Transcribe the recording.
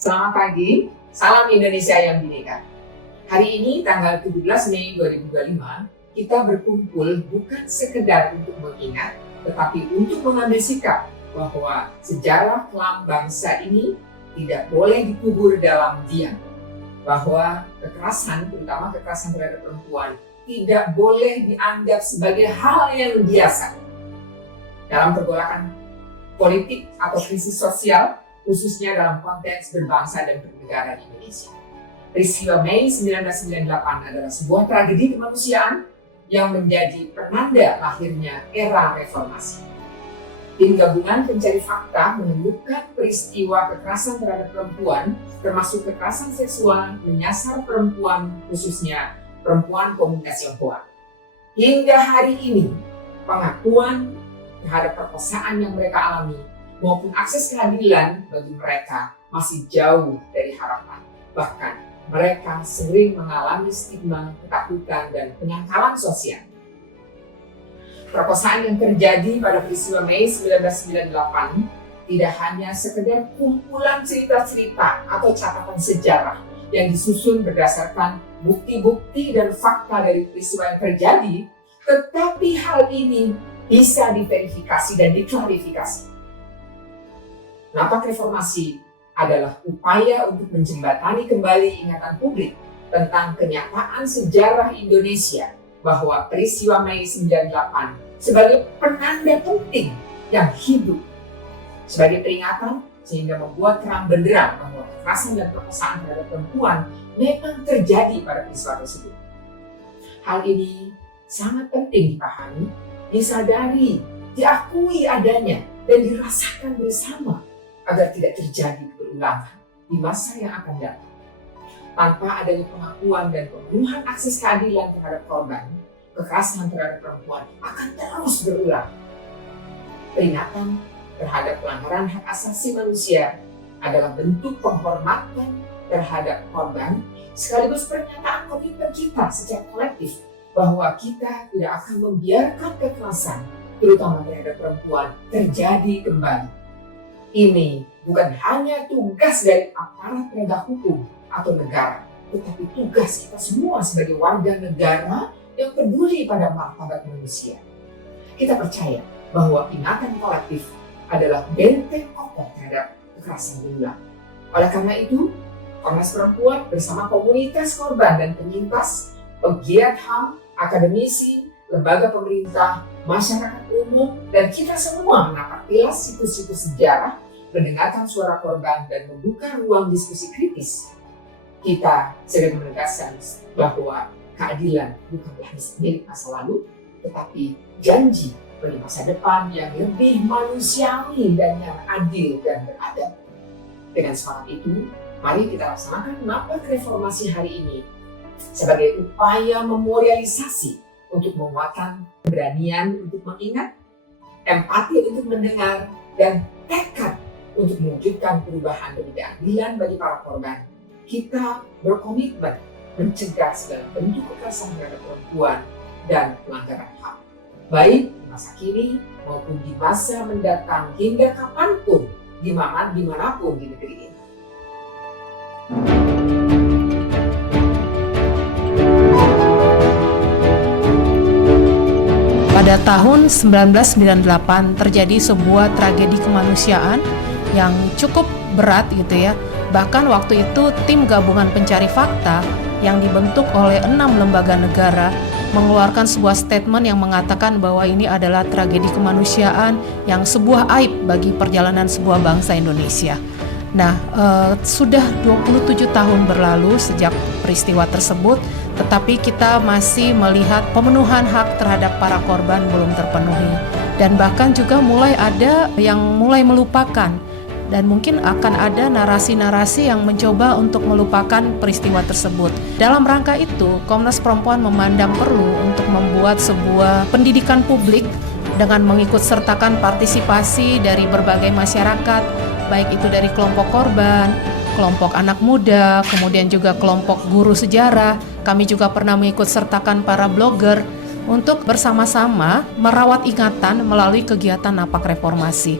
Selamat pagi, salam Indonesia yang bineka. Hari ini tanggal 17 Mei 2025, kita berkumpul bukan sekedar untuk mengingat, tetapi untuk mengambil sikap bahwa sejarah kelam bangsa ini tidak boleh dikubur dalam diam. Bahwa kekerasan, terutama kekerasan terhadap perempuan, tidak boleh dianggap sebagai hal yang biasa. Dalam pergolakan politik atau krisis sosial, khususnya dalam konteks berbangsa dan bernegara di Indonesia. Peristiwa Mei 1998 adalah sebuah tragedi kemanusiaan yang menjadi penanda lahirnya era reformasi. Tim gabungan pencari fakta menemukan peristiwa kekerasan terhadap perempuan, termasuk kekerasan seksual menyasar perempuan, khususnya perempuan komunitas Tionghoa. Hingga hari ini, pengakuan terhadap perkosaan yang mereka alami maupun akses keadilan bagi mereka masih jauh dari harapan. Bahkan mereka sering mengalami stigma, ketakutan, dan penyangkalan sosial. Perkosaan yang terjadi pada peristiwa Mei 1998 tidak hanya sekedar kumpulan cerita-cerita atau catatan sejarah yang disusun berdasarkan bukti-bukti dan fakta dari peristiwa yang terjadi, tetapi hal ini bisa diverifikasi dan diklarifikasi. Napak Reformasi adalah upaya untuk menjembatani kembali ingatan publik tentang kenyataan sejarah Indonesia bahwa peristiwa Mei 98 sebagai penanda penting yang hidup sebagai peringatan sehingga membuat terang benderang bahwa kekerasan dan perkosaan terhadap perempuan memang terjadi pada peristiwa tersebut. Hal ini sangat penting dipahami, disadari, diakui adanya, dan dirasakan bersama agar tidak terjadi berulang di masa yang akan datang. Tanpa adanya pengakuan dan pemenuhan akses keadilan terhadap korban, kekerasan terhadap perempuan akan terus berulang. Peringatan terhadap pelanggaran hak asasi manusia adalah bentuk penghormatan terhadap korban, sekaligus pernyataan komitmen kita secara kolektif bahwa kita tidak akan membiarkan kekerasan, terutama terhadap perempuan, terjadi kembali. Ini bukan hanya tugas dari aparat penegak hukum atau negara, tetapi tugas kita semua sebagai warga negara yang peduli pada martabat manusia. Kita percaya bahwa ingatan kolektif adalah benteng kokoh terhadap kekerasan berulang. Oleh karena itu, Komnas Perempuan bersama komunitas korban dan penyintas, pegiat HAM, akademisi, lembaga pemerintah, masyarakat umum, dan kita semua menapak tilas situs-situs sejarah, mendengarkan suara korban, dan membuka ruang diskusi kritis. Kita sering menegaskan bahwa keadilan bukanlah milik masa lalu, tetapi janji bagi masa depan yang lebih manusiawi dan yang adil dan beradab. Dengan semangat itu, mari kita laksanakan Napak Reformasi hari ini sebagai upaya memorialisasi untuk menguatkan keberanian untuk mengingat, empati untuk mendengar, dan tekad untuk mewujudkan perubahan demi keadilan bagi para korban. Kita berkomitmen mencegah segala bentuk kekerasan terhadap perempuan dan pelanggaran HAM, baik di masa kini maupun di masa mendatang hingga kapanpun, dimanapun di negeri ini. Pada tahun 1998 terjadi sebuah tragedi kemanusiaan yang cukup berat gitu ya. Bahkan waktu itu tim gabungan pencari fakta yang dibentuk oleh 6 lembaga negara mengeluarkan sebuah statement yang mengatakan bahwa ini adalah tragedi kemanusiaan yang sebuah aib bagi perjalanan sebuah bangsa Indonesia. Nah, sudah 27 tahun berlalu sejak peristiwa tersebut, tetapi kita masih melihat pemenuhan hak terhadap para korban belum terpenuhi. Dan bahkan juga mulai ada yang mulai melupakan, dan mungkin akan ada narasi-narasi yang mencoba untuk melupakan peristiwa tersebut. Dalam rangka itu, Komnas Perempuan memandang perlu untuk membuat sebuah pendidikan publik dengan mengikut sertakan partisipasi dari berbagai masyarakat, baik itu dari kelompok korban, kelompok anak muda, kemudian juga kelompok guru sejarah. Kami juga pernah mengikut sertakan para blogger untuk bersama-sama merawat ingatan melalui kegiatan Napak Reformasi.